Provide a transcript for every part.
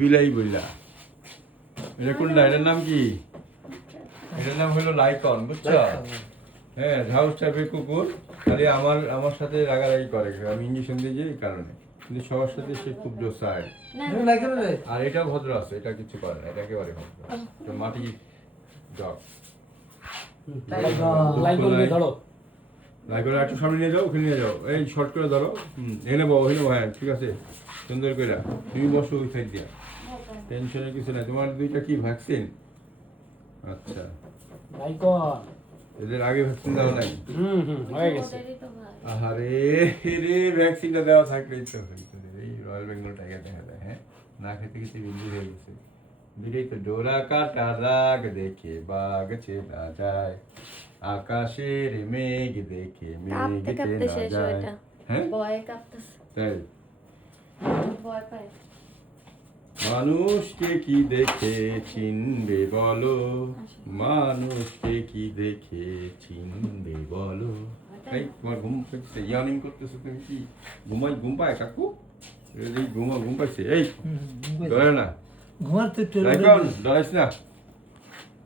বিলাই বইলা। এটা কোনটা এটার নাম কি? এটার নাম হলো লাইকন বুঝছ? হ্যাঁ হাউস টাইপের কুকুর। খালি আমার আমার সাথে রাগারাগি করে আমি ইঞ্জেকশন দিয়ে যাই এই কারণে। কিন্তু সবার সাথে সে খুব জোসায় আর এটাও ভদ্র আছে এটা কিছু করে না এটা একেবারে ভদ্র। মাটি ডগ লাইকনকে ধরো। লাইকন একটু সামনে নিয়ে যাও ওখানে নিয়ে যাও। এই শর্ট করে ধরো। হুম এনে বউ এনে বউ, হ্যাঁ ঠিক আছে। সুন্দর করে তুমি বসো ওই সাইড দিয়া। টেনশনের কিছু নাই। তোমার দুইটা কি ভ্যাকসিন আচ্ছা। এদের আগে ভ্যাকসিন দেওয়া নাই? হুম হুম হয়ে গেছে। আহারে রে ভ্যাকসিনটা দেওয়া থাকলেই তো এই রয়্যাল বেঙ্গল টাইগার দেখা যায় হ্যাঁ? না খেতে খেতে বিন্দু হয়ে গেছে। দিলেই তো ডোরা কাটা রাগ দেখে বাঘ চেনা যায়। আকাশের মেঘ দেখে মেঘ কাঁপতে শেষ যায়। ওইটা। হ্যাঁ? ভয়ে কাঁপতেছে। তাই? ভয় পায়। মানুষকে কি দেখে চিনবে বলো? মানুষকে কি দেখে চিনবে বলো? এই তোমার ঘুম পাইছে? ইয়ার্নিং করতেছো তুমি কি? ঘুমাই ঘুম পায় কাকু? এই ঘুমা ঘুম পাইছে? এই ডরে না। ঘুমাতে ডরাইস না।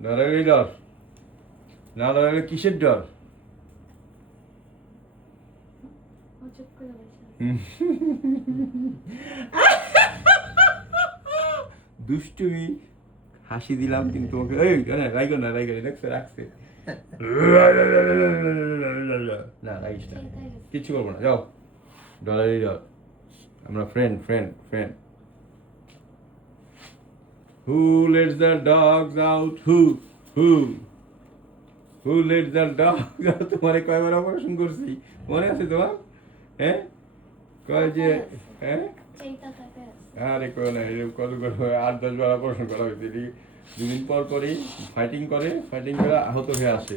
ডরাইলে ডর না ডরাইলে কিসের ডর। দুষ্টুমি, হাসি দিলাম কিন্তু তোমাকে। এই, না রাইগো না রাইগো না, দেখছে, রাখছে। না রাইস না। কিচ্ছু করব না, যাও। ডলারই ডল। আমরা friend friend friend who lets the dogs out who who who let the dog তোমার কয়বার অপারেশন করছি? মনে আছে তোমার? হ্যাঁ কয় যে হ্যাঁ। আরে কয় না এরকম কত করে আট দশ বার অপারেশন করা হয়েছে। দুদিন পর পরই ফাইটিং করে ফাইটিং করে আহত হয়ে আসে।